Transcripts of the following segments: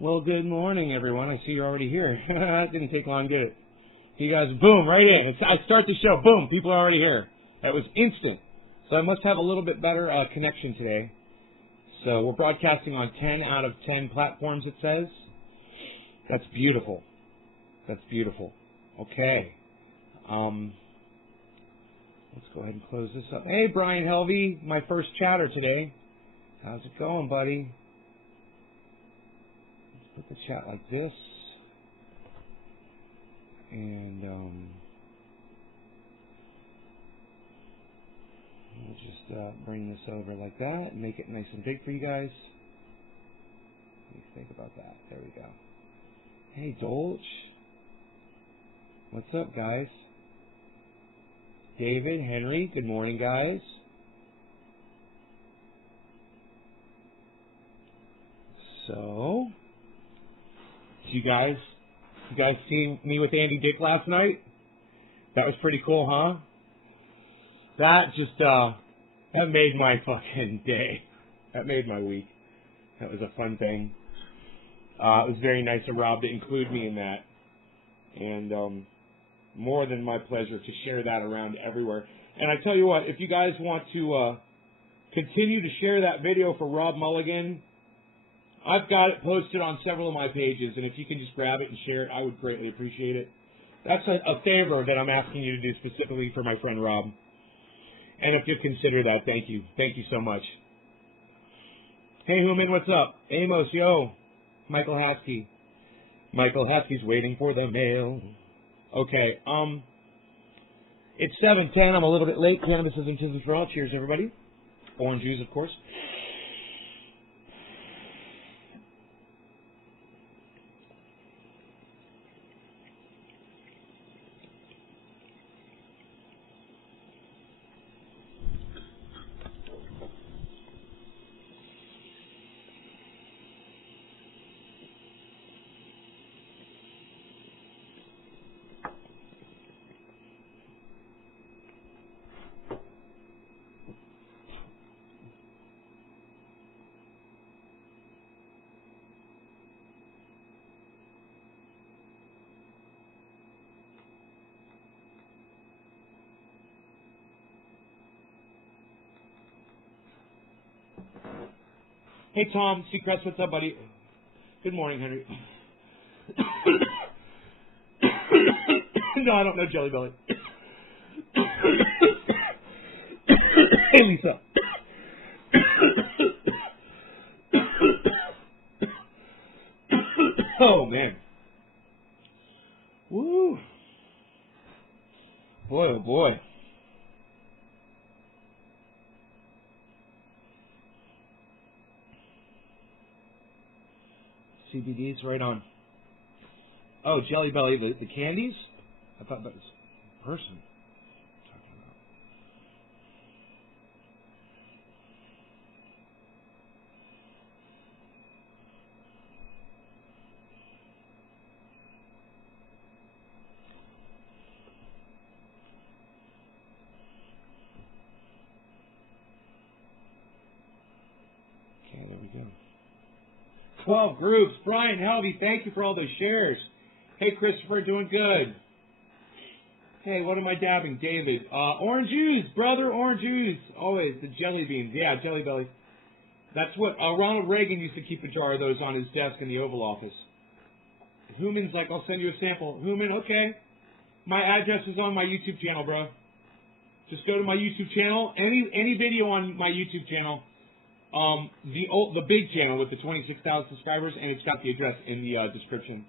Well, good morning, everyone. I see you're already here. That didn't take long, did it? You guys, boom, right in. I start the show, boom, people are already here. That was instant. So I must have a little bit better connection today. So we're broadcasting on 10 out of 10 platforms, it says. That's beautiful. That's beautiful. Okay. Let's go ahead and close this up. Hey, Brian Helvey, my first chatter today. How's it going, buddy? Let's put the chat like this. And we'll just bring this over like that and make it nice and big for you guys. What do you think about that? There we go. Hey, Dolch. What's up, guys? David, Henry, good morning, guys. So, you guys see me with Andy Dick last night? That was pretty cool, huh? That just, that made my fucking day. That made my week. That was a fun thing. It was very nice of Rob to include me in that. And, more than my pleasure to share that around everywhere. And I tell you what, if you guys want to continue to share that video for Rob Mulligan, I've got it posted on several of my pages, and if you can just grab it and share it, I would greatly appreciate it. That's a favor that I'm asking you to do specifically for my friend Rob. And if you consider that, thank you. Thank you so much. Hey, Human, what's up? Amos, yo. Michael Haskey. Michael Haskey's waiting for the mail. Okay, it's 7:10. I'm a little bit late. Cannabis isn't business for all. Cheers, everybody. Orange juice, of course. Hey, Tom, Seacrest, what's up, buddy? Good morning, Henry. No, I don't know Jelly Belly. Hey, Lisa. Oh, man. Woo. Boy, oh, boy. CBD's right on. Oh, Jelly Belly, the candies? I thought that was a person talking about. Okay, there we go. 12 groups. Brian Helvey, thank you for all those shares. Hey, Christopher, doing good. Hey, what am I dabbing? David. Orange juice, brother, orange juice. Always, the jelly beans. Yeah, Jelly Belly. That's what Ronald Reagan used to keep a jar of those on his desk in the Oval Office. Human's like, I'll send you a sample. Human, okay. My address is on my YouTube channel, bro. Just go to my YouTube channel. Any video on my YouTube channel. The big channel with the 26,000 subscribers, and it's got the address in the description.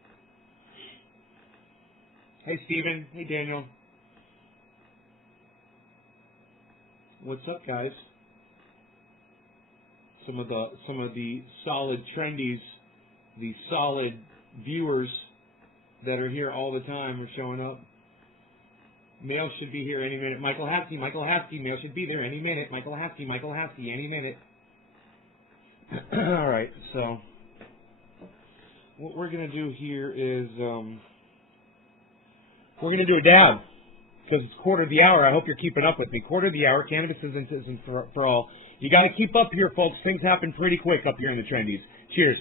Hey, Steven. Hey, Daniel. What's up, guys? Some of the solid trendies, the solid viewers that are here all the time are showing up. Mail should be here any minute. Michael Haskey, mail should be there any minute. Michael Haskey, any minute. All right, so what we're going to do here is we're going to do a dab because it's quarter of the hour. I hope you're keeping up with me. Quarter of the hour, cannabis isn't for all. You got to keep up here, folks. Things happen pretty quick up here in the trendies. Cheers.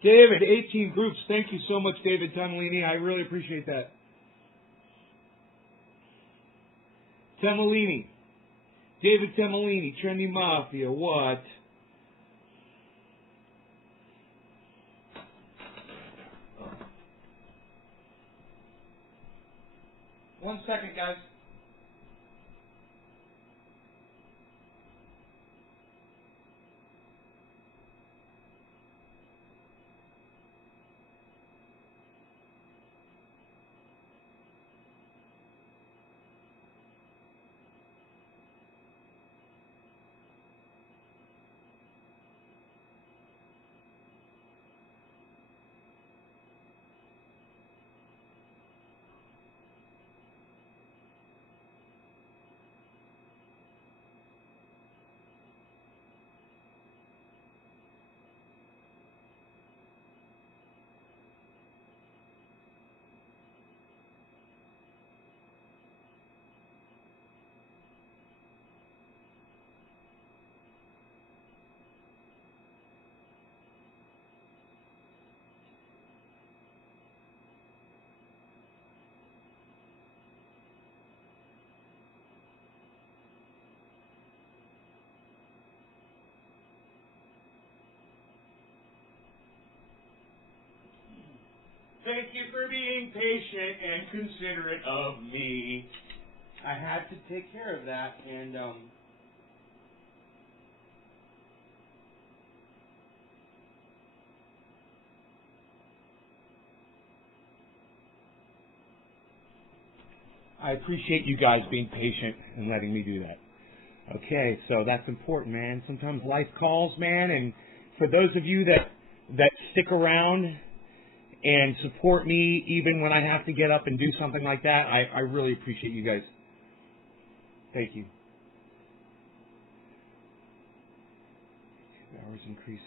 David, 18 groups. Thank you so much, David Temolini. I really appreciate that. Temolini. David Temolini, Trendy Mafia. What? One second, guys. Thank you for being patient and considerate of me. I had to take care of that, and I appreciate you guys being patient and letting me do that. Okay, so that's important, man. Sometimes life calls, man, and for those of you that stick around and support me even when I have to get up and do something like that, I really appreciate you guys. Thank you. 2 hours increase.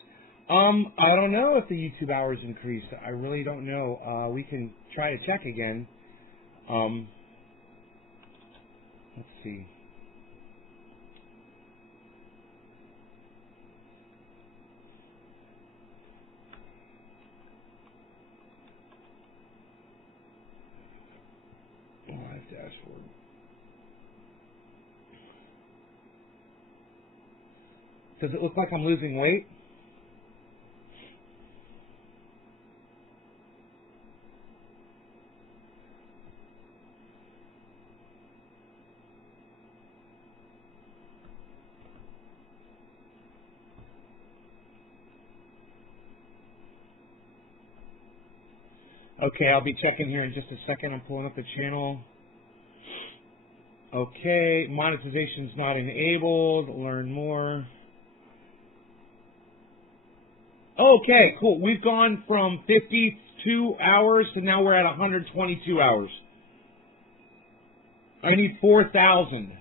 I don't know if the YouTube hours increased. I really don't know. We can try to check again. Let's see. Live dashboard. Does it look like I'm losing weight? Okay, I'll be checking here in just a second. I'm pulling up the channel. Okay, monetization's not enabled. Learn more. Okay, cool. We've gone from 52 hours to now we're at 122 hours. I need 4,000.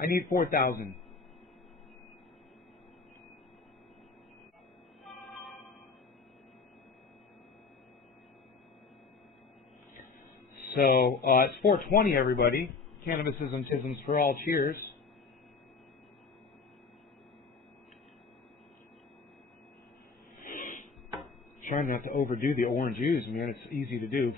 I need 4,000. So, it's 420, everybody. Cannabis and tisms for all. Cheers. Trying not to overdo the orange juice, man. It's easy to do.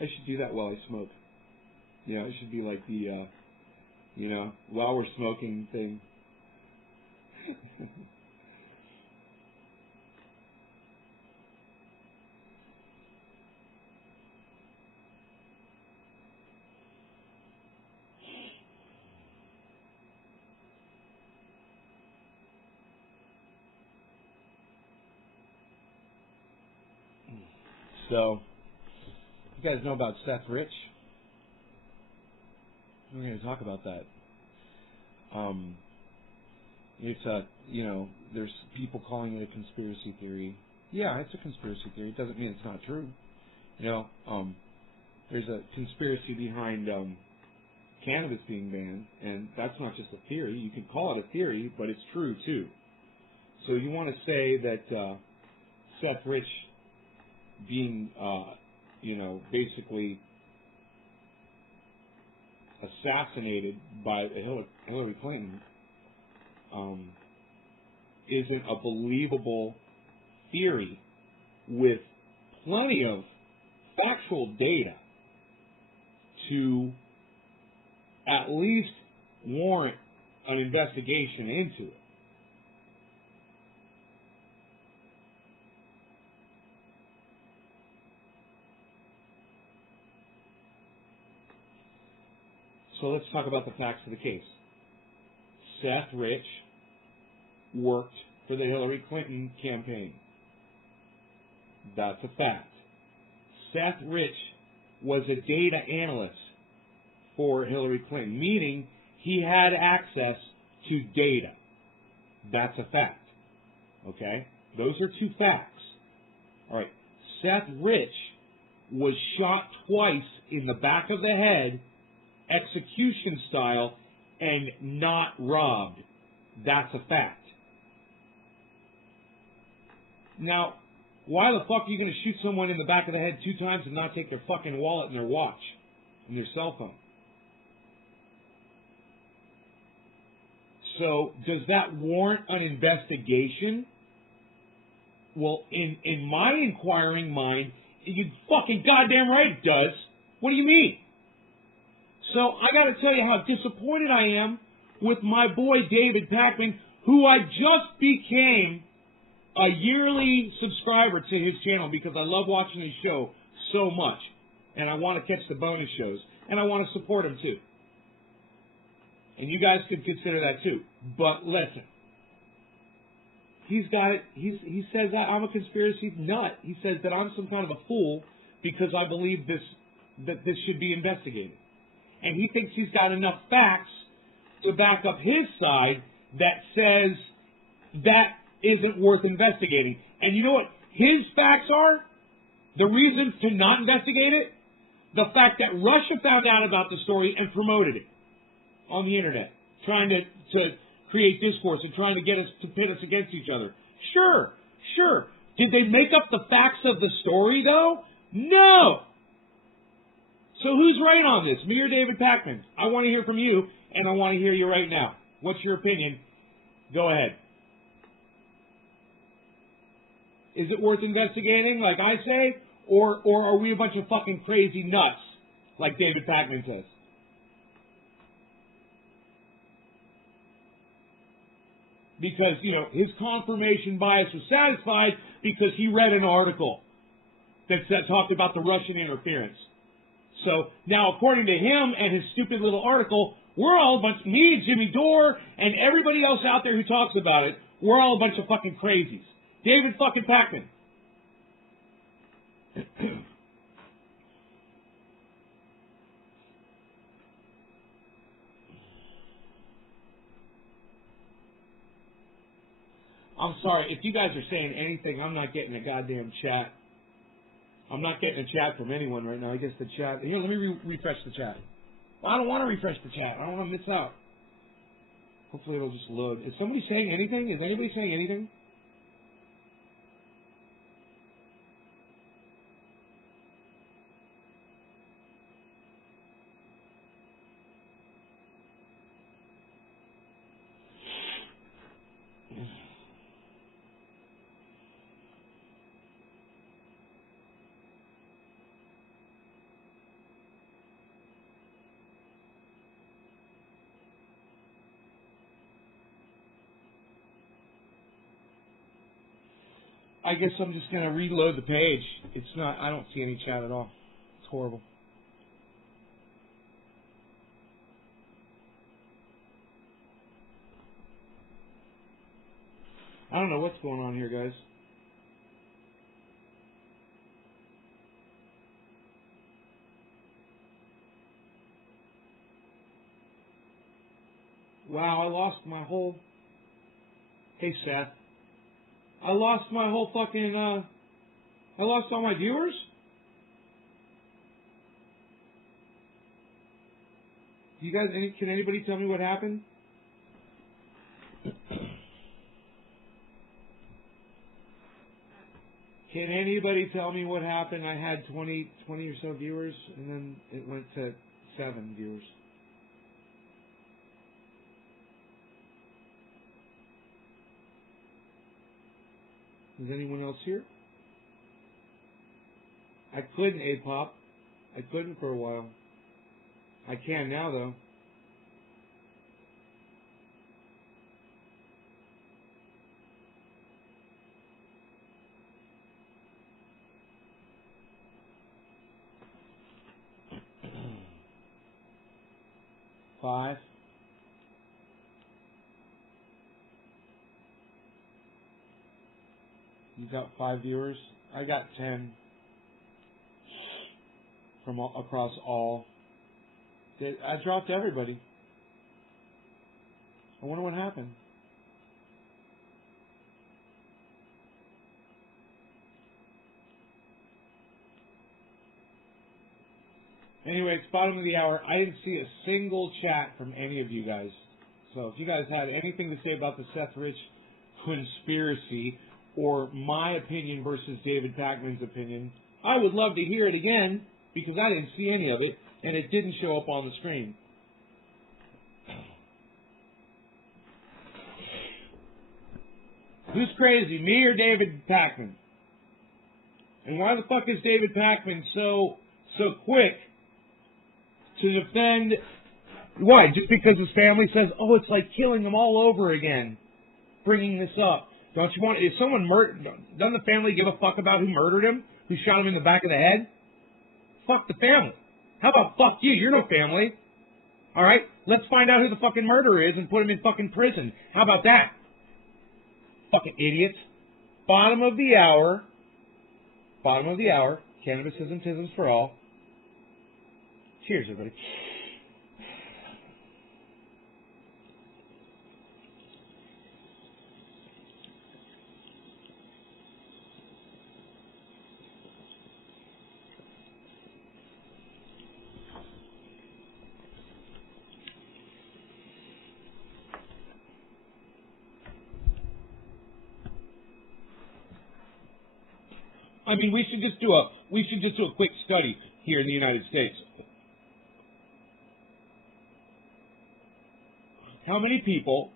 I should do that while I smoke. Yeah, it should be like the, while we're smoking thing. So, you guys know about Seth Rich? We're going to talk about that. It's there's people calling it a conspiracy theory. Yeah, it's a conspiracy theory. It doesn't mean it's not true. There's a conspiracy behind cannabis being banned, and that's not just a theory. You can call it a theory, but it's true too. So you want to say that Seth Rich being, basically assassinated by Hillary Clinton isn't a believable theory with plenty of factual data to at least warrant an investigation into it. So let's talk about the facts of the case. Seth Rich worked for the Hillary Clinton campaign. That's a fact. Seth Rich was a data analyst for Hillary Clinton, meaning he had access to data. That's a fact. Okay? Those are two facts. All right. Seth Rich was shot twice in the back of the head, execution style, and not robbed. That's a fact. Now, why the fuck are you going to shoot someone in the back of the head 2 times and not take their fucking wallet and their watch and their cell phone? So, does that warrant an investigation? Well, in my inquiring mind, you fucking goddamn right it does. What do you mean? So, I got to tell you how disappointed I am with my boy David Pakman, who I just became a yearly subscriber to his channel because I love watching his show so much. And I want to catch the bonus shows. And I want to support him too. And you guys could consider that too. But listen. He's got it. He says that I'm a conspiracy nut. He says that I'm some kind of a fool because I believe that this should be investigated. And he thinks he's got enough facts to back up his side that says that isn't worth investigating. And you know what his facts are? The reason to not investigate it? The fact that Russia found out about the story and promoted it on the internet, trying to create discourse and trying to get us to pit us against each other. Sure. Did they make up the facts of the story, though? No. So who's right on this, me or David Pakman? I want to hear from you, and I want to hear you right now. What's your opinion? Go ahead. Is it worth investigating, like I say, or are we a bunch of fucking crazy nuts, like David Pakman says? Because, his confirmation bias was satisfied because he read an article that talked about the Russian interference. So, now, according to him and his stupid little article, we're all a bunch, me and Jimmy Dore and everybody else out there who talks about it, we're all a bunch of fucking crazies. David fucking Pakman. I'm sorry, if you guys are saying anything, I'm not getting a goddamn chat. I'm not getting a chat from anyone right now. I guess the chat... Here, let me refresh the chat. Well, I don't want to refresh the chat. I don't want to miss out. Hopefully it'll just load. Is somebody saying anything? Is anybody saying anything? I guess I'm just going to reload the page. It's not, I don't see any chat at all. It's horrible. I don't know what's going on here, guys. Wow, I lost my whole... Hey, Seth. I lost my whole fucking, I lost all my viewers? You guys, can anybody tell me what happened? Can anybody tell me what happened? I had 20 or so viewers, and then it went to 7 viewers. Is anyone else here? I couldn't, A-Pop. I couldn't for a while. I can now, though. Five. You got 5 viewers. I got 10 from across all. I dropped everybody. I wonder what happened. Anyway, it's bottom of the hour. I didn't see a single chat from any of you guys. So if you guys had anything to say about the Seth Rich conspiracy, or my opinion versus David Pakman's opinion, I would love to hear it again, because I didn't see any of it, and it didn't show up on the screen. Who's crazy, me or David Pakman? And why the fuck is David Pakman so quick to defend? Why? Just because his family says, oh, it's like killing them all over again, bringing this up. Don't you want, if someone murdered, doesn't the family give a fuck about who murdered him, who shot him in the back of the head? Fuck the family. How about fuck you? You're no family. Alright? Let's find out who the fucking murderer is and put him in fucking prison. How about that? Fucking idiots. Bottom of the hour. Bottom of the hour. Cannabis and tisms for all. Cheers, everybody. I mean, we should just do a quick study here in the United States. How many people,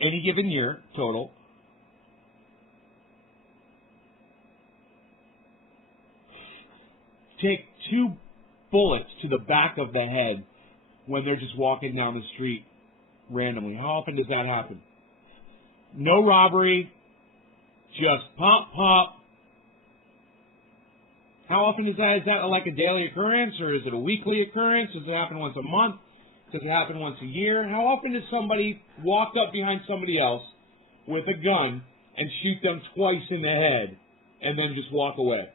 any given year total, take 2 bullets to the back of the head when they're just walking down the street randomly? How often does that happen? No robbery. Just pop, pop. How often is that? Is that like a daily occurrence, or is it a weekly occurrence? Does it happen once a month? Does it happen once a year? How often does somebody walk up behind somebody else with a gun and shoot them twice in the head and then just walk away?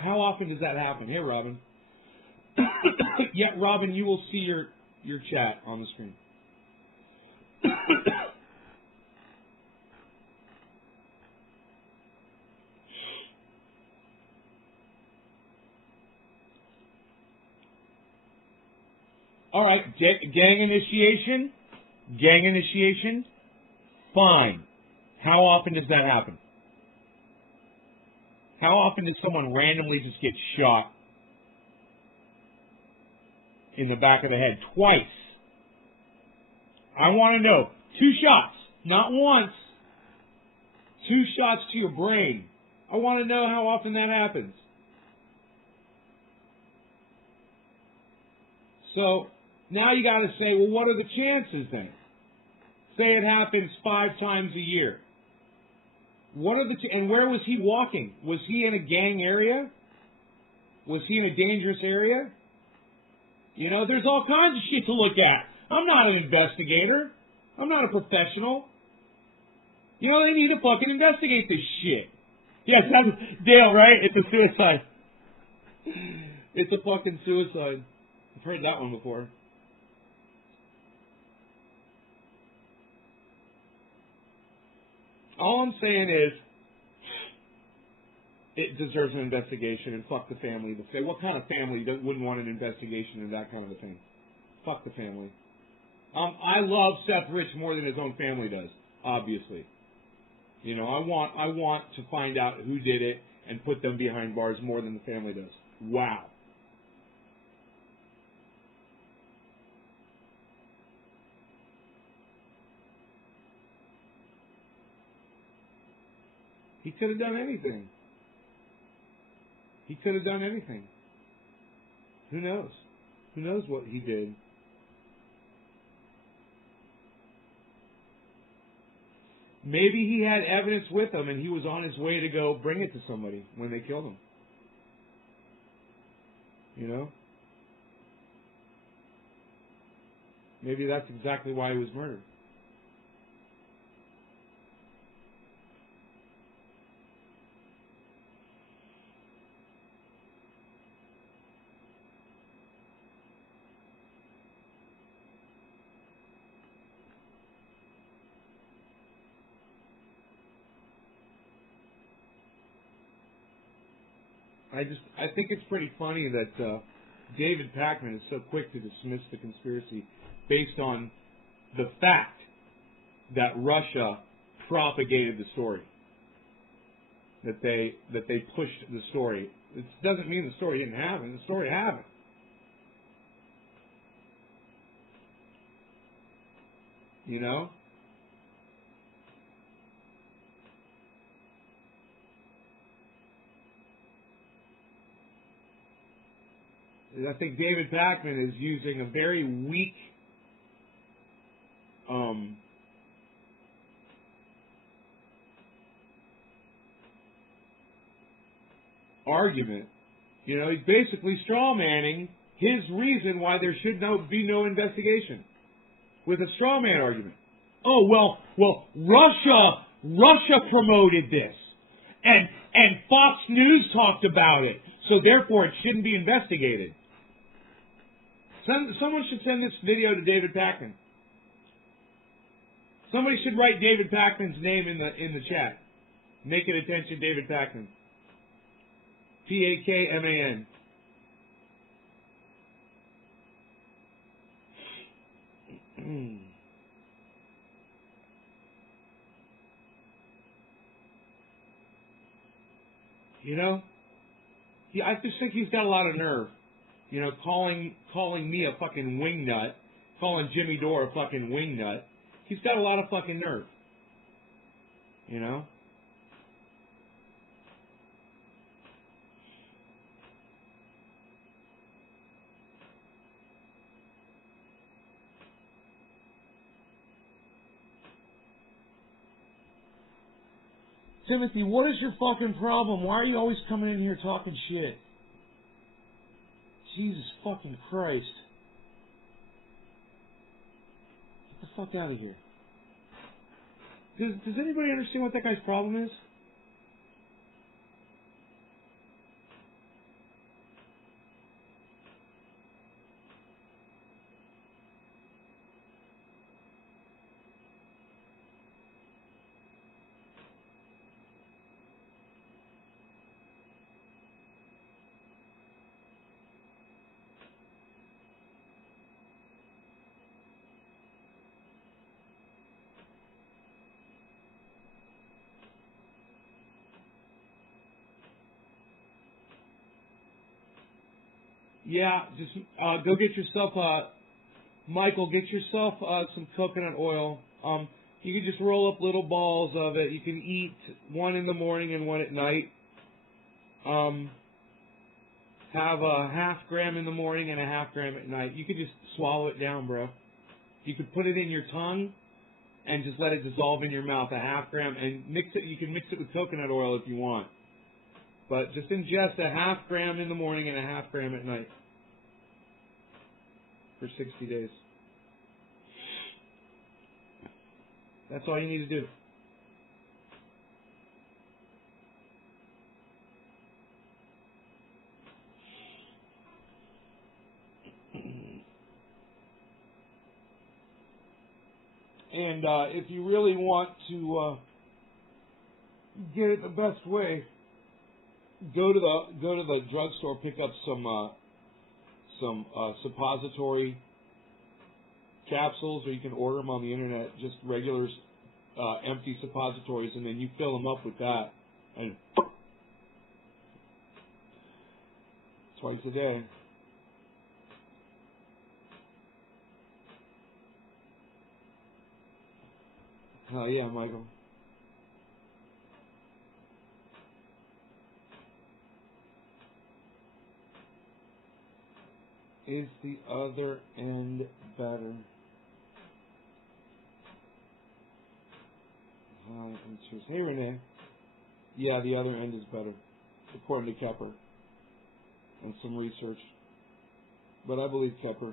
How often does that happen? Hey, Robin. Yeah, Robin, you will see your chat on the screen. All right, gang initiation, fine. How often does that happen? How often does someone randomly just get shot in the back of the head? Twice. I want to know. 2 shots, not once. 2 shots to your brain. I want to know how often that happens. So, now you got to say, well, what are the chances then? say it happens 5 times a year. What are the and where was he walking? Was he in a gang area? Was he in a dangerous area? You know, there's all kinds of shit to look at. I'm not an investigator. I'm not a professional. You know, they need to fucking investigate this shit. Yes, that's Dale, right? It's a suicide. It's a fucking suicide. I've heard that one before. All I'm saying is, it deserves an investigation, and fuck the family. What kind of family wouldn't want an investigation of that kind of a thing? Fuck the family. I love Seth Rich more than his own family does, obviously. You know, I want to find out who did it and put them behind bars more than the family does. Wow. He could have done anything. He could have done anything. Who knows? Who knows what he did? Maybe he had evidence with him and he was on his way to go bring it to somebody when they killed him. You know? Maybe that's exactly why he was murdered. I think it's pretty funny that David Pakman is so quick to dismiss the conspiracy based on the fact that Russia propagated the story. That they pushed the story. It doesn't mean the story didn't happen. The story happened. You know? I think David Pakman is using a very weak argument. You know, he's basically strawmanning his reason why there should be no investigation with a strawman argument. Oh, well, Russia promoted this, and Fox News talked about it, so therefore it shouldn't be investigated. Someone should send this video to David Pakman. Somebody should write David Pakman's name in the chat. Make it attention, David Pakman. Pakman. You know, I just think he's got a lot of nerve. You know, calling me a fucking wingnut, calling Jimmy Dore a fucking wingnut. He's got a lot of fucking nerve. You know? Timothy, what is your fucking problem? Why are you always coming in here talking shit? Jesus fucking Christ. Get the fuck out of here. Does anybody understand what that guy's problem is? Yeah, just go get yourself, Michael, get yourself some coconut oil. You can just roll up little balls of it. You can eat one in the morning and one at night. Have a half gram in the morning and a half gram at night. You could just swallow it down, bro. You could put it in your tongue and just let it dissolve in your mouth, a half gram, and mix it. You can mix it with coconut oil if you want. But just ingest a half gram in the morning and a half gram at night for 60 days. That's all you need to do. And if you really want to get it the best way, go to the drugstore, pick up some suppository capsules, or you can order them on the internet, just regular empty suppositories, and then you fill them up with that, and twice a day. Oh yeah, Michael. Is the other end better? Hey Renee. Yeah, the other end is better, according to Kepper and some research. But I believe Kepper.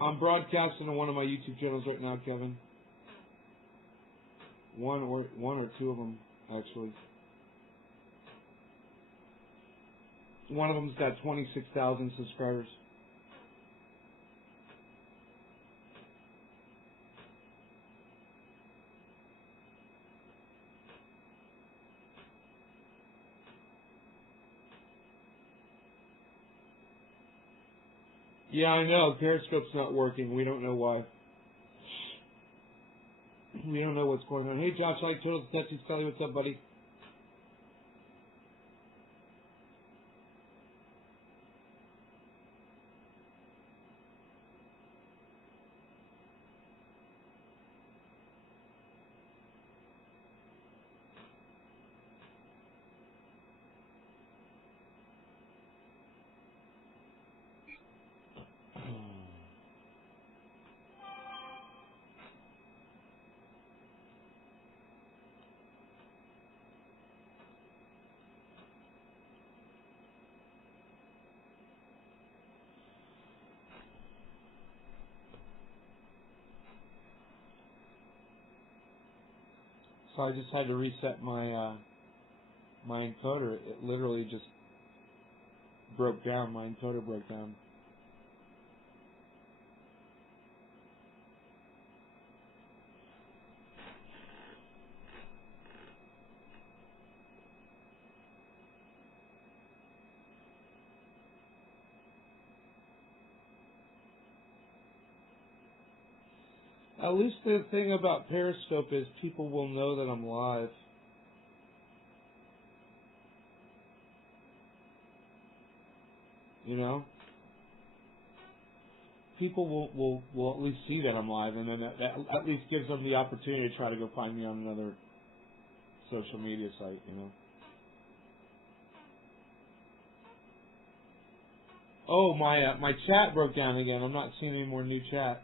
I'm broadcasting on one of my YouTube channels right now, Kevin. One or two of them, actually. One of them's got 26,000 subscribers. Yeah, I know. Periscope's not working. We don't know why. We don't know what's going on. Hey, Josh, I like Turtles and Touchies. Kelly, what's up, buddy? So I just had to reset my my encoder. It literally just broke down. My encoder broke down. At least the thing about Periscope is people will know that I'm live. You know? People will at least see that I'm live, and then that at least gives them the opportunity to try to go find me on another social media site, you know? Oh, my chat broke down again. I'm not seeing any more new chat.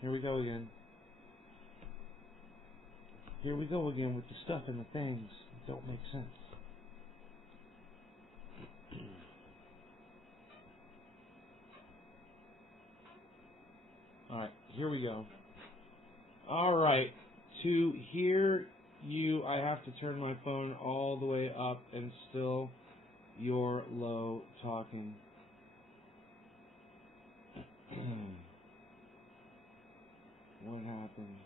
Here we go again. Here we go again with the stuff and the things that don't make sense. Alright, here we go. Alright, to hear you, I have to turn my phone all the way up and still you're low talking. What happened?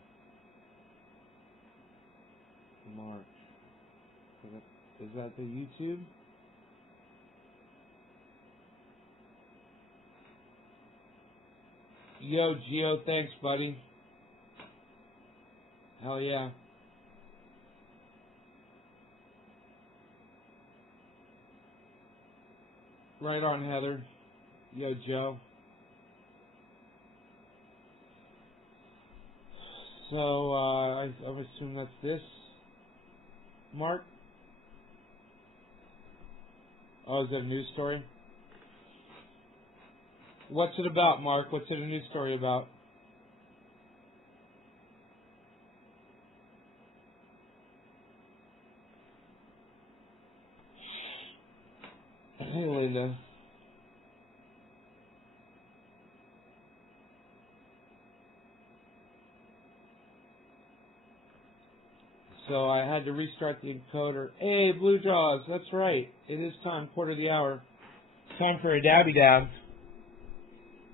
Mark. Is that the YouTube? Yo, Gio, thanks, buddy. Hell yeah. Right on, Heather. Yo, Joe. So, I assume that's this. Mark? Oh, is that a news story? What's it about, Mark? What's it a news story about? Hey, Linda. So I had to restart the encoder. Hey, Blue Jaws, that's right. It is time, quarter of the hour. Time for a dabby dab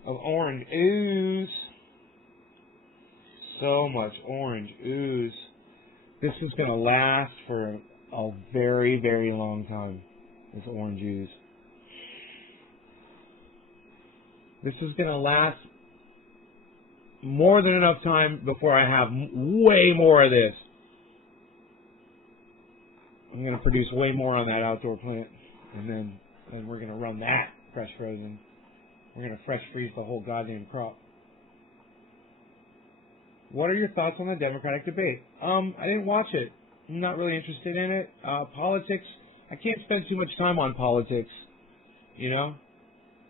of orange ooze. So much orange ooze. This is going to last for a very, very long time, this orange ooze. This is going to last more than enough time before I have way more of this. I'm going to produce way more on that outdoor plant, and then we're going to run that fresh frozen. We're going to fresh freeze the whole goddamn crop. What are your thoughts on the Democratic debate? I didn't watch it. I'm not really interested in it. Politics, I can't spend too much time on politics, you know?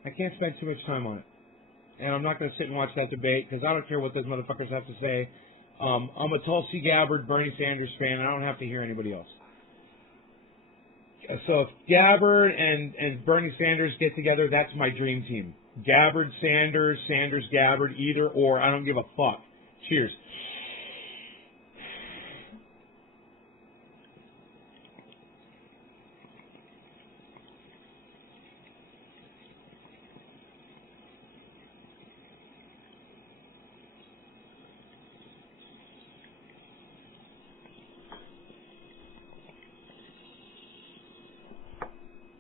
I can't spend too much time on it. And I'm not going to sit and watch that debate because I don't care what those motherfuckers have to say. I'm a Tulsi Gabbard, Bernie Sanders fan, and I don't have to hear anybody else. So if Gabbard and Bernie Sanders get together, that's my dream team. Gabbard, Sanders, Sanders, Gabbard, either or. I don't give a fuck. Cheers.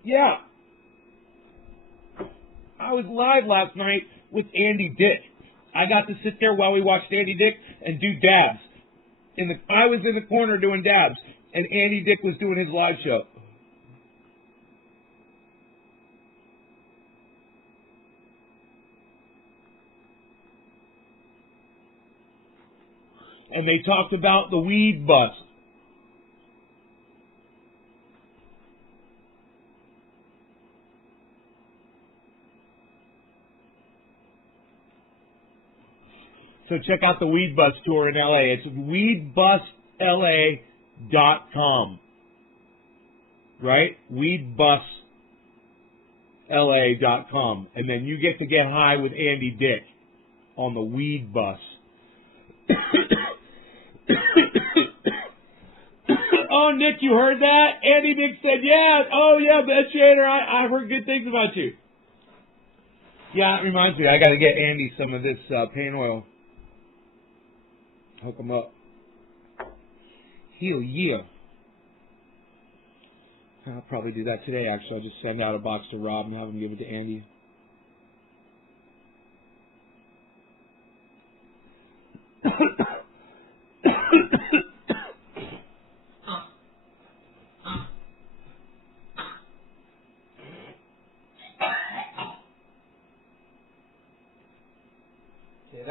Yeah. I was live last night with Andy Dick. I got to sit there while we watched Andy Dick and do dabs. I was in the corner doing dabs, and Andy Dick was doing his live show. And they talked about the weed bust. So check out the Weed Bus tour in LA. It's weedbusla.com. Right? weedbusla.com. And then you get to get high with Andy Dick on the Weed Bus. Oh, Nick, you heard that? Andy Dick said, yeah. Oh, yeah, Best Trader, I heard good things about you. Yeah, it reminds me. I got to get Andy some of this pain oil. Hook him up. Hell yeah. I'll probably do that today, actually. I'll just send out a box to Rob and have him give it to Andy. Okay,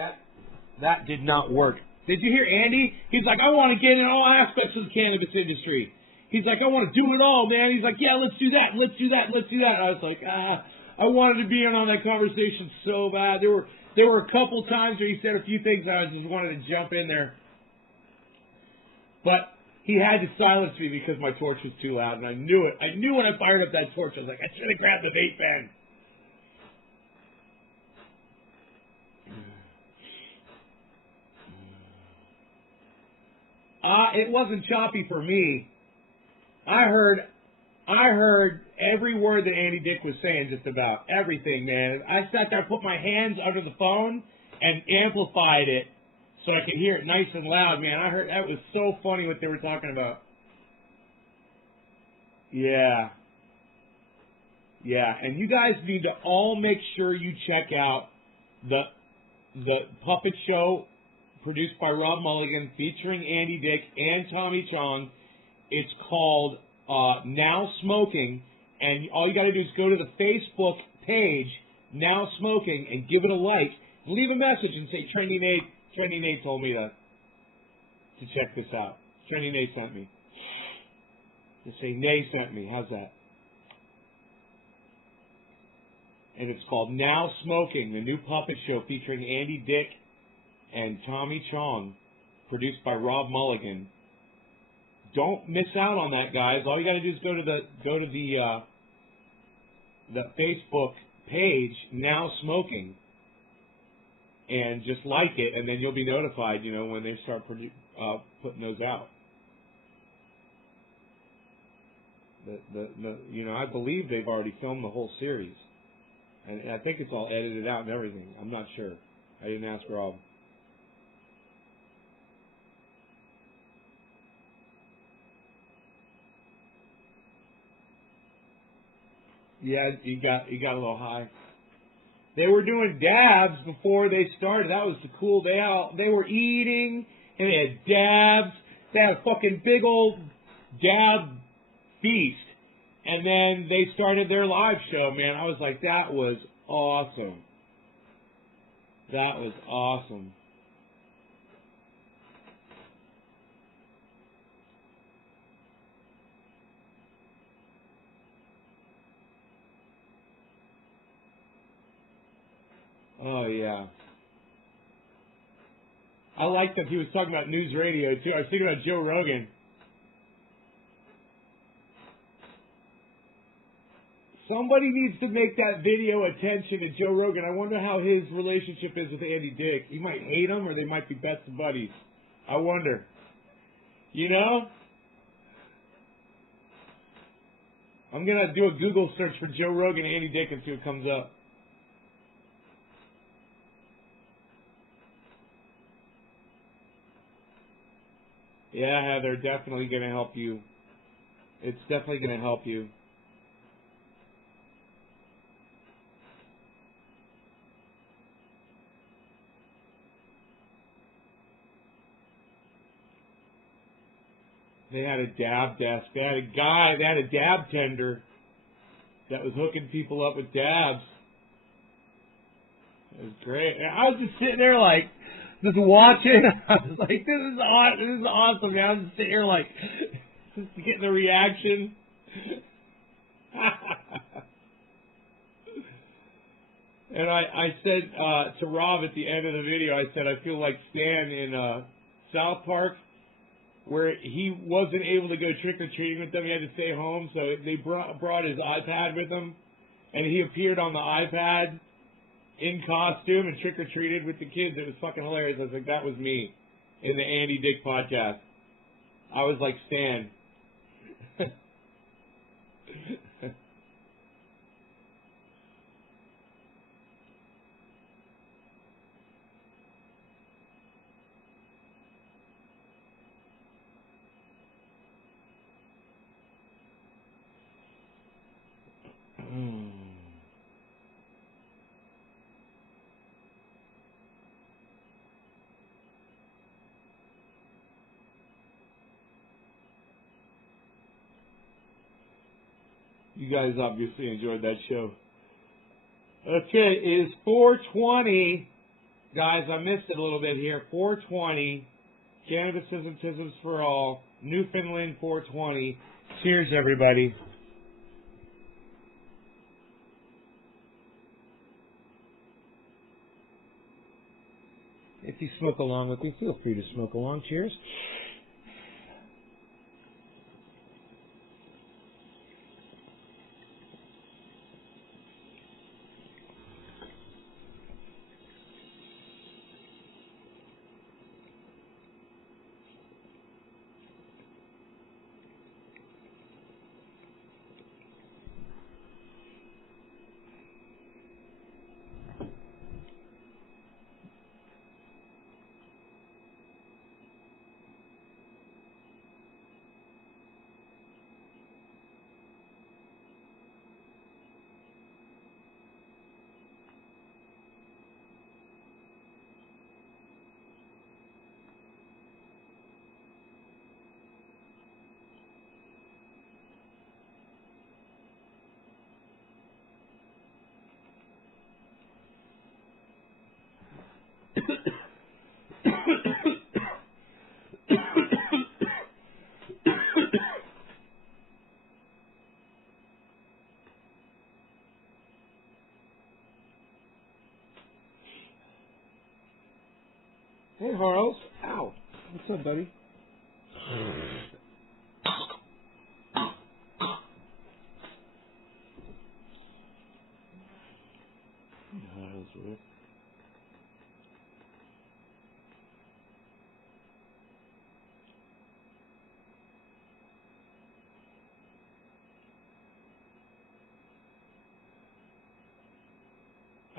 that did not work. Did you hear Andy? He's like, I want to get in all aspects of the cannabis industry. He's like, I want to do it all, man. He's like, yeah, let's do that, let's do that, let's do that. And I was like, I wanted to be in on that conversation so bad. There were a couple times where he said a few things I just wanted to jump in there. But he had to silence me because my torch was too loud, and I knew it. I knew when I fired up that torch, I was like, I should have grabbed the vape pen. It wasn't choppy for me. I heard every word that Andy Dick was saying, just about everything, man. I sat there, put my hands under the phone, and amplified it so I could hear it nice and loud, man. I heard that was so funny what they were talking about. Yeah. Yeah, and you guys need to all make sure you check out the puppet show produced by Rob Mulligan, featuring Andy Dick and Tommy Chong. It's called Now Smoking, and all you got to do is go to the Facebook page, Now Smoking, and give it a like. And leave a message and say, Trendy Nate told me to check this out. Trendy Nate sent me. Just say, Nay sent me. How's that? And it's called Now Smoking, the new puppet show featuring Andy Dick and Tommy Chong, produced by Rob Mulligan. Don't miss out on that, guys. All you got to do is go to the Facebook page, Now Smoking, and just like it, and then you'll be notified, when they start putting those out. I believe they've already filmed the whole series, and I think it's all edited out and everything. I'm not sure. I didn't ask Rob. Yeah, you got a little high. They were doing dabs before they started. That was the cool day out. They were eating, and they had dabs. They had a fucking big old dab feast. And then they started their live show, man. I was like, that was awesome. That was awesome. Oh, yeah. I like that he was talking about news radio, too. I was thinking about Joe Rogan. Somebody needs to make that video attention to Joe Rogan. I wonder how his relationship is with Andy Dick. He might hate him, or they might be best buddies. I wonder. I'm going to do a Google search for Joe Rogan and Andy Dick and see what comes up. Yeah, Heather, definitely going to help you. It's definitely going to help you. They had a dab desk. They had a dab tender that was hooking people up with dabs. It was great. I was just sitting there like, just watching. I was like, this is awesome, man. I was just sitting here like, just getting the reaction. And I said to Rob at the end of the video, I said, I feel like Stan in South Park, where he wasn't able to go trick-or-treating with them. He had to stay home, so they brought his iPad with him, and he appeared on the iPad in costume and trick-or-treated with the kids. It was fucking hilarious. I was like, that was me in the Andy Dick podcast. I was like Stan. You guys obviously enjoyed that show. Okay, it is 4:20. Guys, I missed it a little bit here. 4:20. Cannabism for all. Newfoundland 4:20. Cheers, everybody. If you smoke along with me, feel free to smoke along. Cheers. Hey, Harles. Ow. What's up, buddy?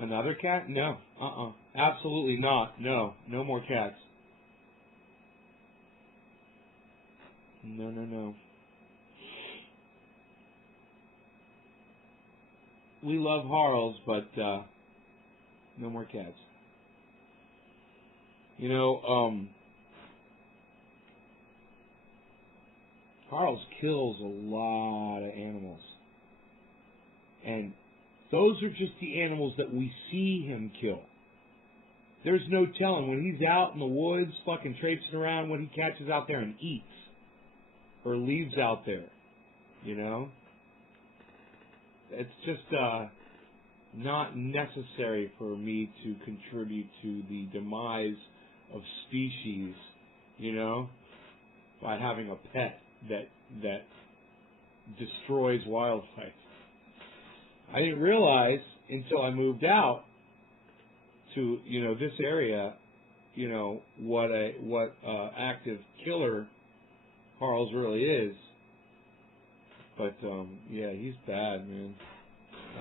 Another cat? No. Absolutely not. No. No more cats. No, no, no. We love Harles, but no more cats. You know, Harles kills a lot of animals. And those are just the animals that we see him kill. There's no telling when he's out in the woods fucking traipsing around what he catches out there and eats or leaves out there, you know? It's just not necessary for me to contribute to the demise of species, you know, by having a pet that destroys wildlife. I didn't realize until I moved out to, you know, this area, you know, what active killer Harles really is. But yeah, he's bad, man.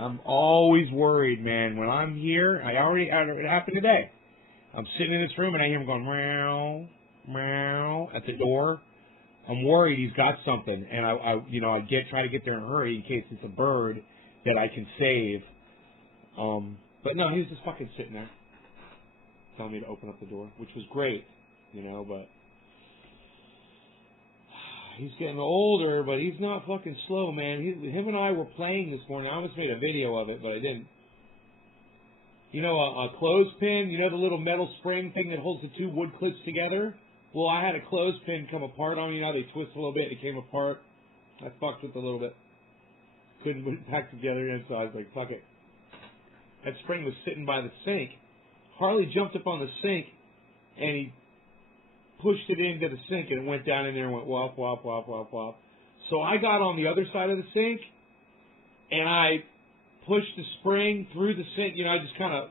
I'm always worried, man. When I'm here, it happened today. I'm sitting in this room and I hear him going meow, meow at the door. I'm worried he's got something, and I try to get there in a hurry in case it's a bird that I can save. But no, he was just fucking sitting there, telling me to open up the door, which was great, you know. But he's getting older, but he's not fucking slow, man. Him and I were playing this morning. I almost made a video of it, but I didn't. You know, a clothespin, you know, the little metal spring thing that holds the two wood clips together? Well, I had a clothespin come apart on me. You know, they twist a little bit, it came apart. I fucked with it a little bit. Couldn't put it back together, and so I was like, fuck it. That spring was sitting by the sink. Harley jumped up on the sink, and he pushed it into the sink, and it went down in there and went whop, whop, whop, whop, whop. So I got on the other side of the sink, and I pushed the spring through the sink. You know, I just kind of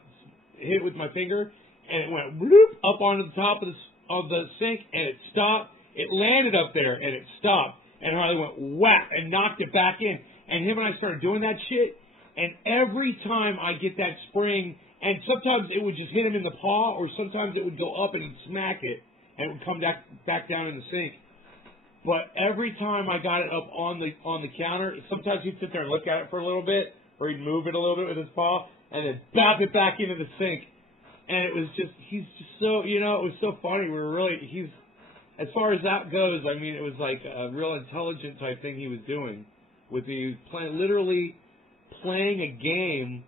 hit it with my finger, and it went bloop up onto the top of the sink, and it stopped. It landed up there, and it stopped. And Harley went whack and knocked it back in. And him and I started doing that shit, and every time I get that spring, and sometimes it would just hit him in the paw, or sometimes it would go up and he'd smack it, and it would come back down in the sink. But every time I got it up on the counter, sometimes he'd sit there and look at it for a little bit, or he'd move it a little bit with his paw, and then bop it back into the sink. And it was just, he's just so, you know, it was so funny. He's, as far as that goes, I mean, it was like a real intelligent type thing he was doing. He was literally playing a game,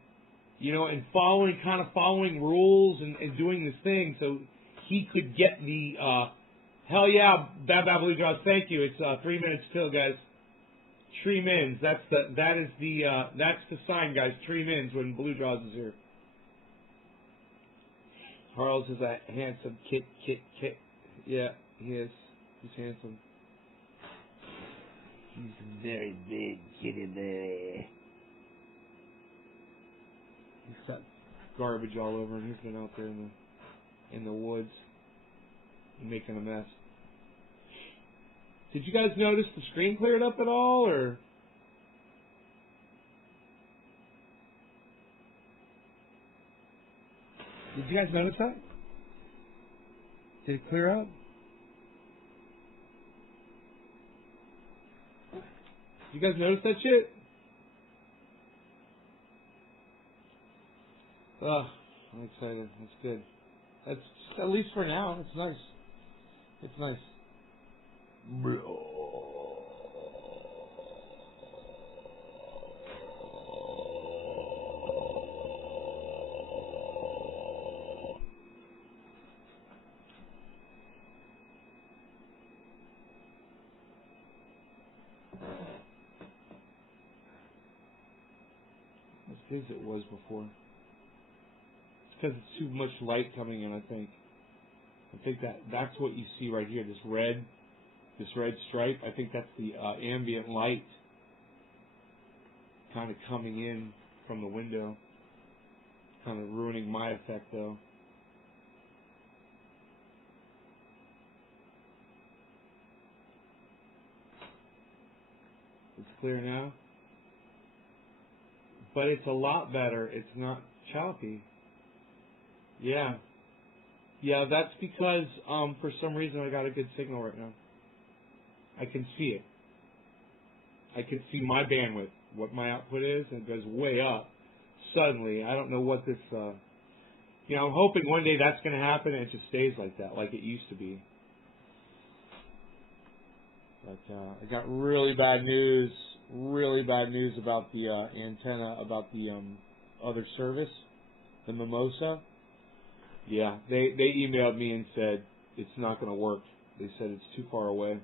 you know, and following rules and doing this thing so he could get the, hell yeah, Bad Bad Blue Jaws, thank you. It's 3 minutes till, guys. 3 mins. That's the sign, guys. 3 mins when Blue Jaws is here. Harles is a handsome kit. Yeah, he is. He's handsome. He's a very big kitty there. He's got garbage all over him. He's been out there in the woods making a mess. Did you guys notice the screen cleared up at all, or? Did you guys notice that? Did it clear up? You guys notice that shit? Ugh, I'm excited. That's good. That's just, at least for now. It's nice. It's nice. As big as it was before. It's because it's too much light coming in, I think. I think that's what you see right here. This red stripe. I think that's the ambient light kind of coming in from the window, kind of ruining my effect though. It's clear now, but it's a lot better. It's not choppy. Yeah, that's because for some reason I got a good signal right now. I can see it. I can see my bandwidth, what my output is, and it goes way up suddenly. I don't know what this. I'm hoping one day that's going to happen and it just stays like that, like it used to be. But I got really bad news about the antenna, about the other service, the Mimosa. Yeah, they emailed me and said it's not going to work. They said it's too far away.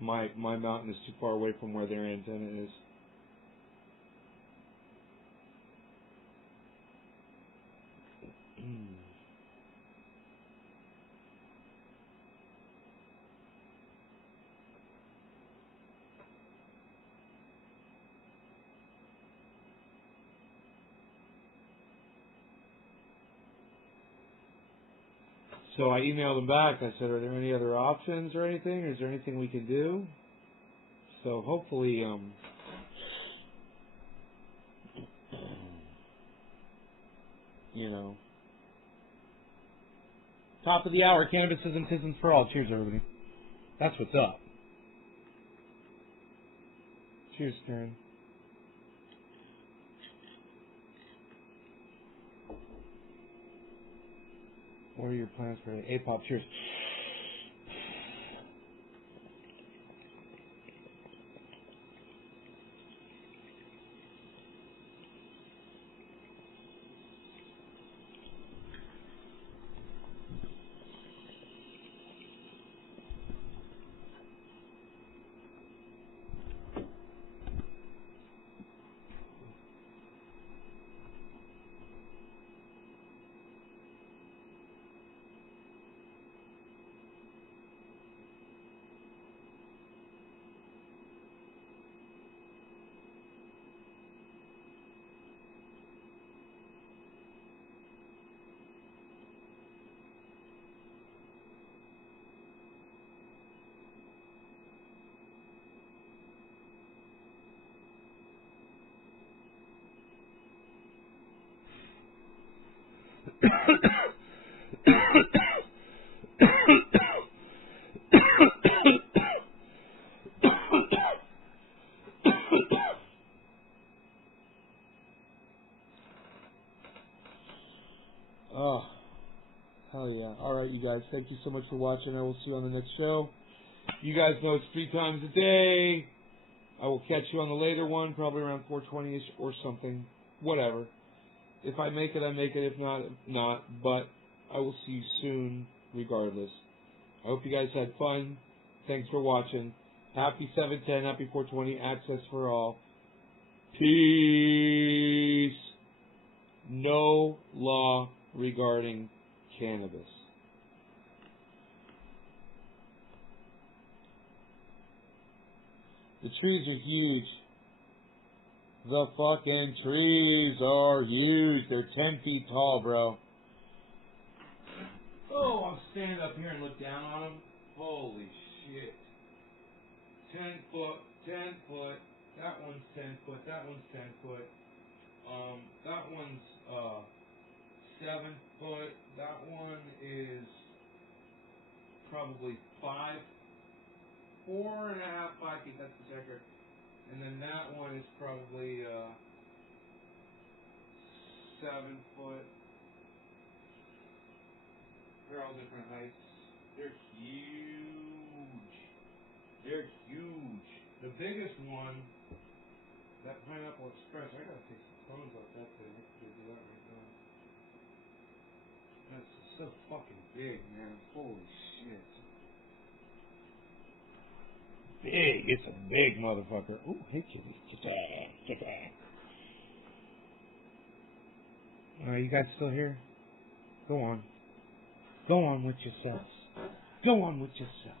My mountain is too far away from where their antenna is. So I emailed them back. I said, are there any other options or anything? Is there anything we can do? So hopefully, top of the hour, cannabis isn't tisms for all. Cheers, everybody. That's what's up. Cheers, Karen. What are your plans for A-pop? Cheers. Oh, hell yeah. Alright, you guys. Thank you so much for watching. I will see you on the next show. You guys know it's 3 times a day. I will catch you on the later one, probably around 4:20ish or something. Whatever. If I make it, I make it. If not, not. But I will see you soon, regardless. I hope you guys had fun. Thanks for watching. Happy 710, happy 420, access for all. Peace. No law regarding cannabis. The trees are huge. The fucking trees are huge. They're 10 feet tall, bro. Oh, I'm standing up here and look down on them. Holy shit. 10 foot, 10 foot. That one's 10 foot. That one's 10 foot. That one's 7 foot. That one is probably 4.5, 5 feet. That's the checker. And then that one is probably 7 foot. They're all different heights. They're huge. They're huge. The biggest one, that Pineapple Express, I gotta take some phones off that thing. I could do that right now. That's so fucking big, man. Holy shit. Big. It's a big motherfucker. Ooh, hey, kitty. You guys still here? Go on. Go on with yourselves. Go on with yourselves.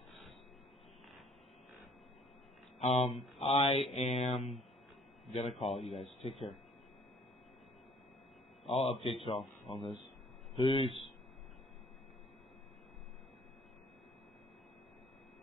I am gonna call it, you guys. Take care. I'll update y'all on this. Peace.